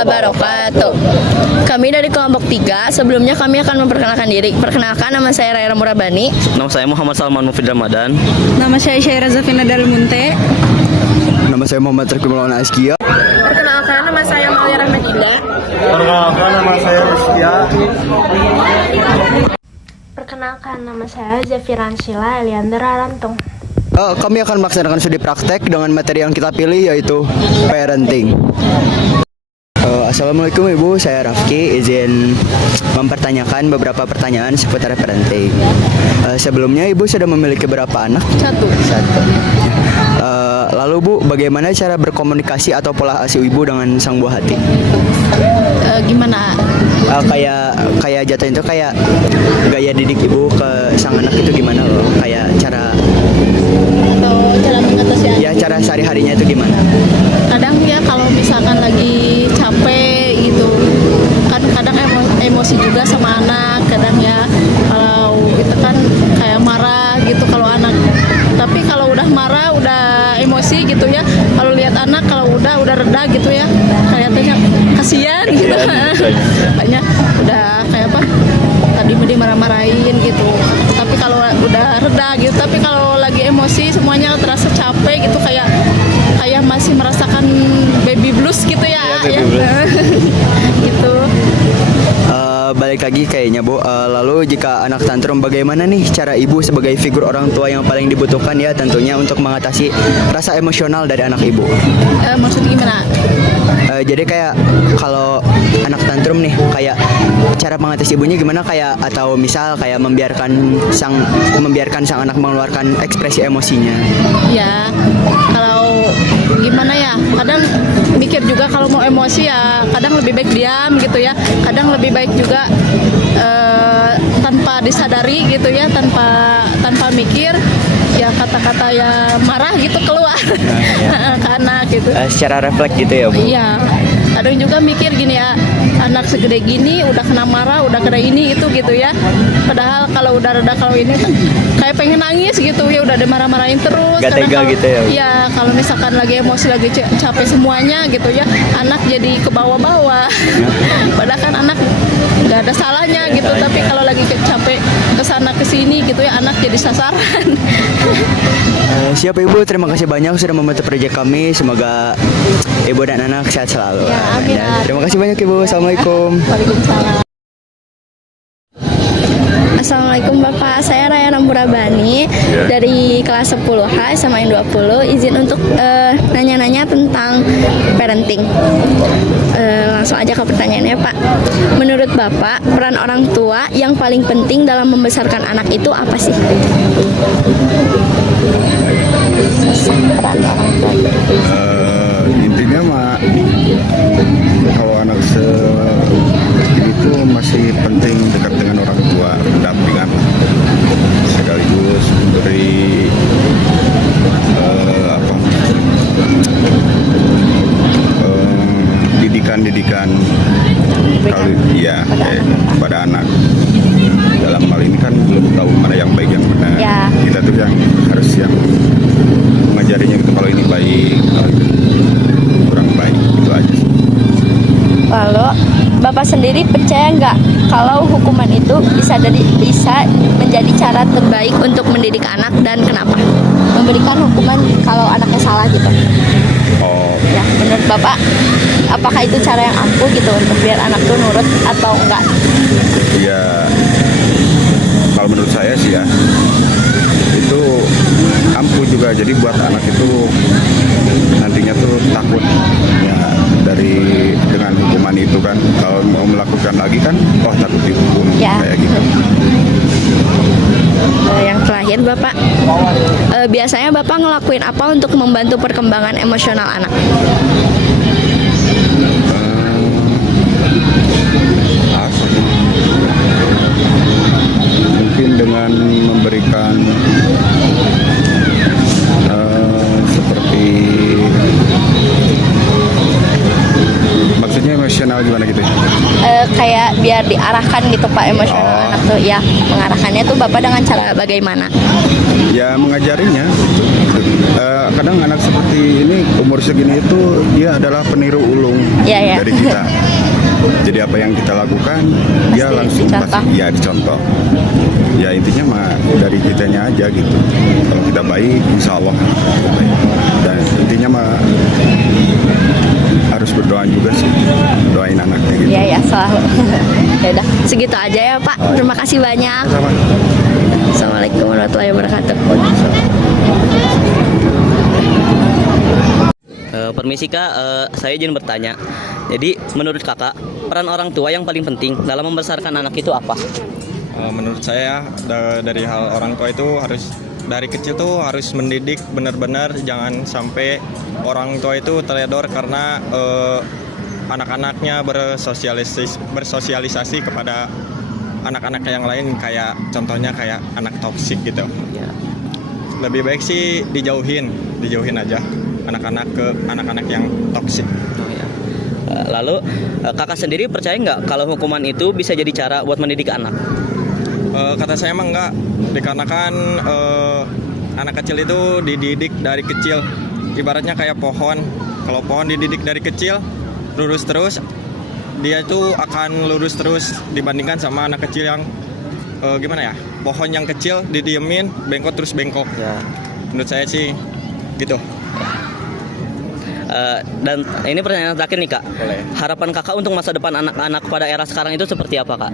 wabarakatuh. Kami dari kelompok 3. Sebelumnya kami akan memperkenalkan diri. Perkenalkan, nama saya Raira Murabani. Nama saya Muhammad Salman Mufid Ramadan. Nama saya Syaira Zafina Dalmunte. Nama saya Muhammad Terkim Lawan Askia. Perkenalkan, nama saya Malia Rahmatinda. Perkenalkan, nama saya Rizkia. Perkenalkan, nama saya Zafiran Sheila Eliandra Rantung. Kami akan melaksanakan studi praktek dengan materi yang kita pilih yaitu parenting. Assalamualaikum Ibu, saya Rafki, izin mempertanyakan beberapa pertanyaan seputar parenting. Sebelumnya Ibu sudah memiliki berapa anak? Satu. Lalu Bu, bagaimana cara berkomunikasi atau pola asuh Ibu dengan sang buah hati? Gimana? Kayak jatuhnya itu kayak gaya didik Ibu ke sang anak itu gimana loh? Kayak cara Mengatasi anak. ya cara sehari-harinya itu gimana? Kadang ya kalau misalkan lagi capek gitu, kan kadang emosi juga sama anak. Kadang ya kalau itu kan kayak marah gitu kalau anak. Tapi kalau udah marah, udah emosi gitu ya, kalau lihat anak kalau udah reda gitu ya, kayaknya kasihan gitu. Makanya udah kayak apa? Tadi dia marah-marahin gitu. Tapi kalau udah reda gitu, tapi kalau lagi emosi semuanya terasa capek gitu, kayak masih merasakan baby blues gitu ya. Baby blues. Gitu. Balik lagi kayaknya Bu, lalu jika anak tantrum bagaimana nih cara Ibu sebagai figur orang tua yang paling dibutuhkan ya tentunya untuk mengatasi rasa emosional dari anak Ibu? Maksudnya gimana? Jadi kayak kalau anak tantrum nih, kayak cara mengatasi ibunya gimana, kayak atau misal kayak membiarkan sang anak mengeluarkan ekspresi emosinya. Ya, kalau gimana ya, kadang mikir juga kalau mau emosi ya kadang lebih baik diam gitu ya, kadang lebih baik juga tanpa disadari gitu ya, tanpa mikir ya, kata-kata ya marah gitu keluar ke anak gitu. Secara refleks gitu ya Bu? Iya, kadang juga mikir gini ya, anak segede gini udah kena marah, udah kena ini itu gitu ya, padahal kalau udah reda kalau ini kan kayak pengen nangis gitu ya, udah dimarah-marahin terus. Gak tega gitu ya? Iya, kalau misalkan lagi emosi, lagi capek semuanya gitu ya, anak jadi ke bawah-bawah. Padahal kan anak nggak ada salahnya gitu, tapi kalau lagi capek kesana kesini gitu ya, anak jadi sasaran. Siap Ibu, terima kasih banyak sudah membantu proyek kami. Semoga Ibu dan anak sehat selalu. Ya, amin. Dan terima kasih banyak Ibu. Assalamualaikum. Waalaikumsalam. Assalamualaikum Bapak, saya Raya Murabani dari kelas 10H SMA 20. Izin untuk nanya-nanya tentang parenting. Langsung aja ke pertanyaannya Pak. Menurut Bapak, peran orang tua yang paling penting dalam membesarkan anak itu apa sih? Peran orang tua. Intinya mah kalau anak itu masih penting dekat dengan orang tua, pendampingan sekaligus memberi didikan kalau ya pada anak. Dalam hal ini kan belum tahu mana yang baik yang benar. Ya. Kita tuh yang harus yang mengajarinya gitu, kalau ini baik, kalau itu kurang baik, itu aja sih. Lalu Bapak sendiri percaya nggak kalau hukuman itu bisa menjadi cara terbaik untuk mendidik anak, dan kenapa? Memberikan hukuman kalau anaknya salah gitu. Oh, Ya, menurut Bapak, apakah itu cara yang ampuh gitu untuk biar anak tuh nurut atau enggak? ya kalau menurut saya sih ya itu ampuh juga, jadi buat anak itu nantinya tuh takut ya dengan hukuman itu kan, kalau mau melakukan lagi kan takut dihukum Ya. kayak gitu. Yang terakhir Bapak, biasanya Bapak ngelakuin apa untuk membantu perkembangan emosional anak? Mungkin dengan memberikan seperti, maksudnya emosional gimana gitu? Kayak biar diarahkan gitu Pak, emosional anak tuh ya, mengarahkannya tuh Bapak dengan cara bagaimana? Ya mengajarinya kadang anak seperti ini umur segini itu dia adalah peniru ulung Iya, iya. dari kita. Jadi apa yang kita lakukan dia Pasti langsung dicontoh. ya dicontoh. Ya intinya mah dari kitanya aja gitu. Kalau kita baik, insya Allah kita baik. Dan intinya mah harus berdoa juga sih, doain anaknya gitu. Iya ya, selalu. Ya udah, segitu aja ya Pak. Terima kasih banyak. Sama. Assalamualaikum warahmatullahi wabarakatuh. Permisi Kak, saya izin bertanya. Jadi menurut Kakak, peran orang tua yang paling penting dalam membesarkan anak itu apa? Menurut saya dari hal orang tua itu harus dari kecil tuh harus mendidik benar-benar, jangan sampai orang tua itu teledor karena anak-anaknya bersosialisasi kepada anak-anak yang lain, kayak contohnya kayak anak toksik gitu. Ya. Lebih baik sih dijauhin aja anak-anak yang toksik. Oh, ya. Lalu Kakak sendiri percaya nggak kalau hukuman itu bisa jadi cara buat mendidik anak? Kata saya emang enggak, dikarenakan anak kecil itu dididik dari kecil, ibaratnya kayak pohon. Kalau pohon dididik dari kecil lurus terus, dia itu akan lurus terus dibandingkan sama anak kecil yang gimana ya, pohon yang kecil didiemin bengkok terus bengkok. Ya. Menurut saya sih gitu. Dan ini pertanyaan terakhir nih Kak. Boleh. Harapan Kakak untuk masa depan anak-anak pada era sekarang itu seperti apa Kak?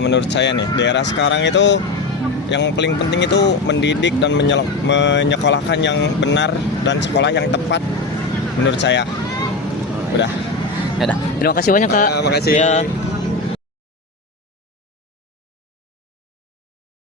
Menurut saya nih, di era sekarang itu yang paling penting itu mendidik dan menyekolahkan yang benar dan sekolah yang tepat. Menurut saya. Udah. Ya udah. Terima kasih banyak Kak. Makasih. Ya.